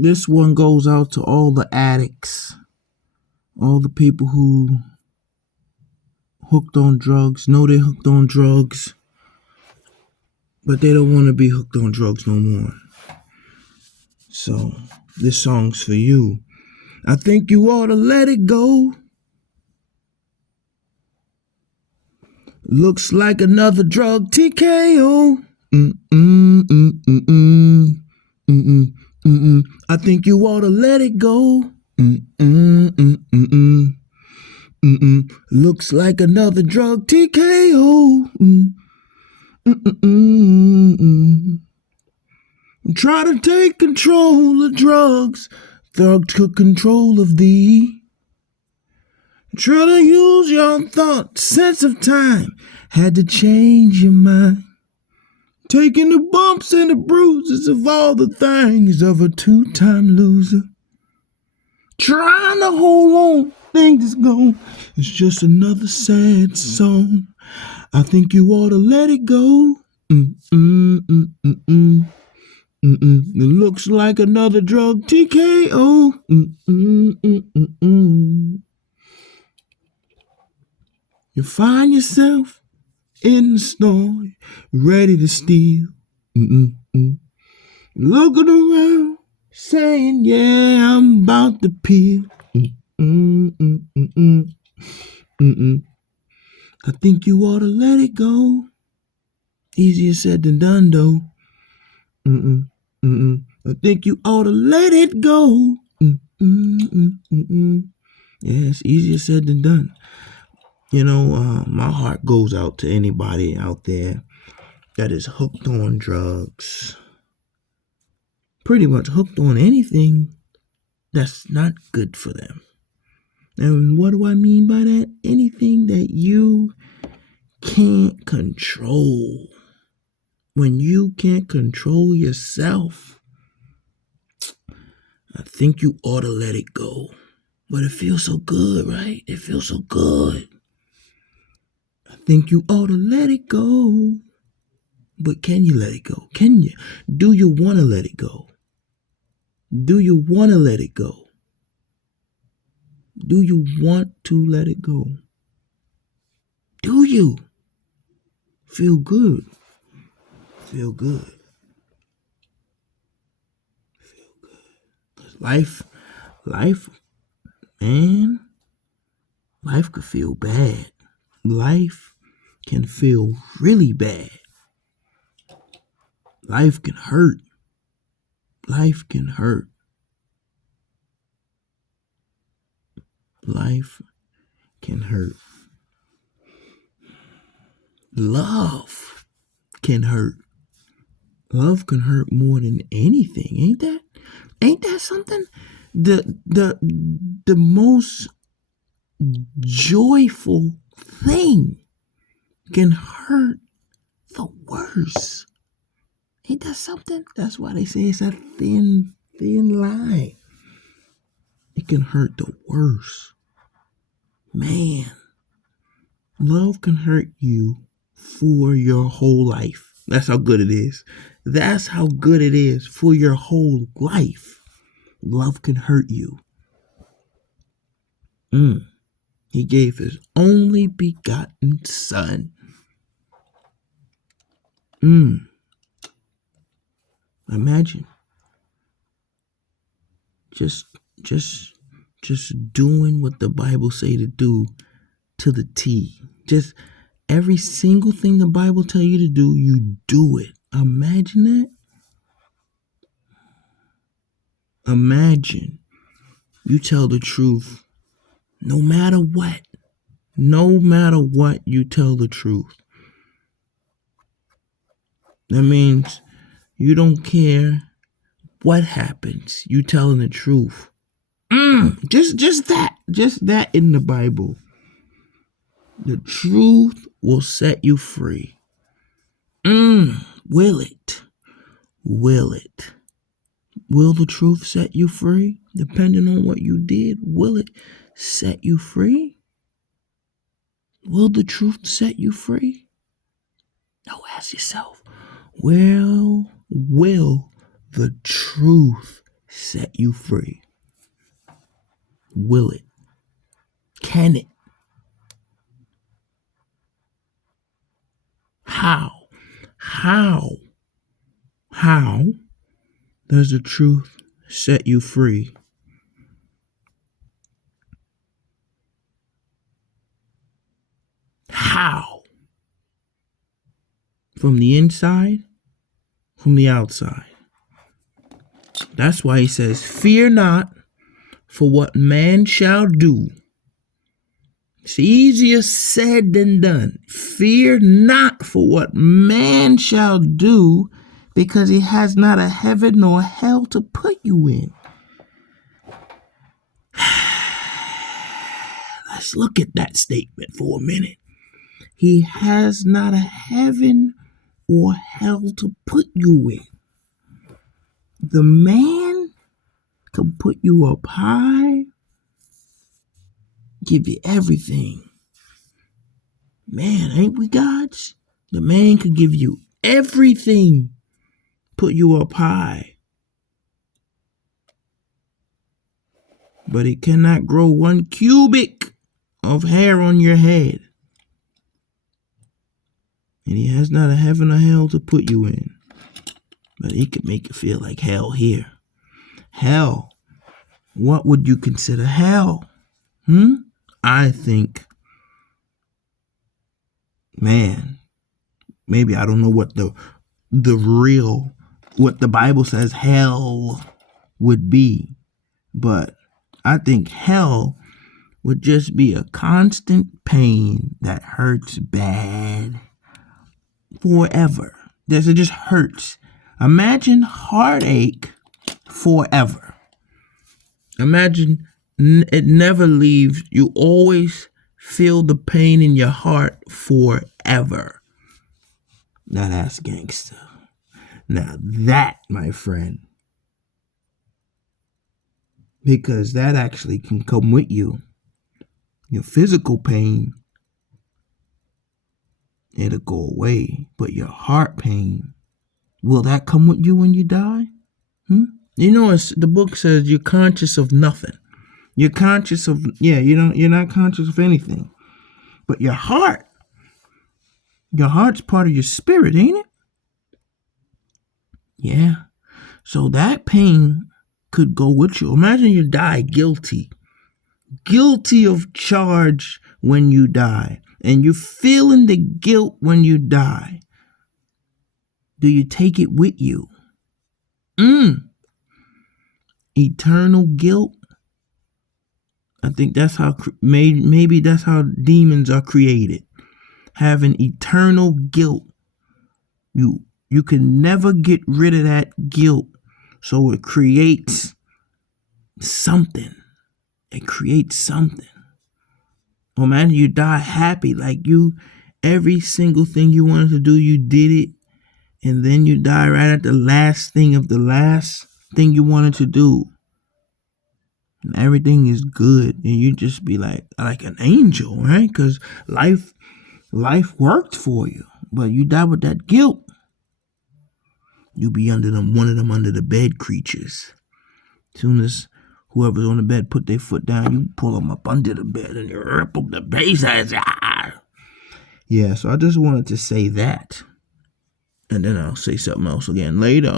This one goes out to all the addicts, all the people who hooked on drugs, know they're hooked on drugs, but they don't want to be hooked on drugs no more. So, this song's for you. I think you ought to let it go. Looks like another drug TKO. I think you ought to let it go. Looks like another drug TKO. Try to take control of drugs. Thug took control of thee. Try to use your thought, sense of time. Had to change your mind. Taking the bumps and the bruises of all the things of a two-time loser. Trying to hold on, things is gone. It's just another sad song. I think you ought to let it go. It looks like another drug TKO. You find yourself in the store, ready to steal. Looking around, saying, yeah, I'm about to peel. I think you ought to let it go. Easier said than done, though. I think you ought to let it go. Yeah, it's easier said than done. You know, my heart goes out to anybody out there that is hooked on drugs. Pretty much hooked on anything that's not good for them. And what do I mean by that? Anything that you can't control. When you can't control yourself, I think you ought to let it go. But it feels so good, right? It feels so good. I think you ought to let it go. But can you let it go? Can you? Do you want to let it go? Do you want to let it go? Do you want to let it go? Do you? Feel good. Feel good. Feel good. Life, man, life could feel bad. Life can feel really bad. Life can hurt. Life can hurt. Life can hurt. Love can hurt. Love can hurt more than anything, ain't that? Ain't that something? The most joyful thing can hurt the worst. Ain't that something? That's why they say it's a thin line. It can hurt the worst. Man, love can hurt you for your whole life. That's how good it is. That's how good it is for your whole life. Love can hurt you. He gave his only begotten son. Imagine just doing what the Bible say to do to the T. Just every single thing the Bible tell you to do, you do it. Imagine that. Imagine you tell the truth no matter what. No matter what, you tell the truth. That means you don't care what happens. You telling the truth. Just that in the Bible. The truth will set you free. Will it? Will it? Will the truth set you free? Depending on what you did, will it set you free? Will the truth set you free? Now ask yourself, well, will the truth set you free? Will it? Can it? How? How does the truth set you free? How? From the inside? From the outside? That's why he says, fear not for what man shall do. It's easier said than done. Fear not for what man shall do, because he has not a heaven nor hell to put you in. Let's look at that statement for a minute. He has not a heaven or hell to put you in. The man can put you up high, give you everything. Man, ain't we gods? The man could give you everything, put you up high. But he cannot grow 1 cubic of hair on your head. And he has not a heaven or hell to put you in. But he could make you feel like hell here. Hell. What would you consider hell? I think, man, maybe I don't know what the real, what the Bible says hell would be. But I think hell would just be a constant pain that hurts bad forever. It just hurts. Imagine heartache forever. Imagine it never leaves. You always feel the pain in your heart forever. Now that's gangster. Now that, my friend, because that actually can come with you. Your physical pain, it'll go away. But your heart pain, will that come with you when you die? You know, the book says you're conscious of nothing. You're conscious of, you're not conscious of anything. But your heart's part of your spirit, ain't it? Yeah. So that pain could go with you. Imagine you die guilty of charge when you die, and you're feeling the guilt when you die. Do you take it with you? Eternal guilt. I think that's how maybe that's how demons are created. Having eternal guilt. You can never get rid of that guilt. So it creates something. Well, man, you die happy, like every single thing you wanted to do, you did it. And then you die right at the last thing of the last thing you wanted to do. And everything is good. And you just be like an angel, right? Because life worked for you. But you die with that guilt. You be one of them under the bed creatures. As soon as whoever's on the bed put their foot down, you pull them up under the bed and you rip up the base. Yeah, so I just wanted to say that. And then I'll say something else again later.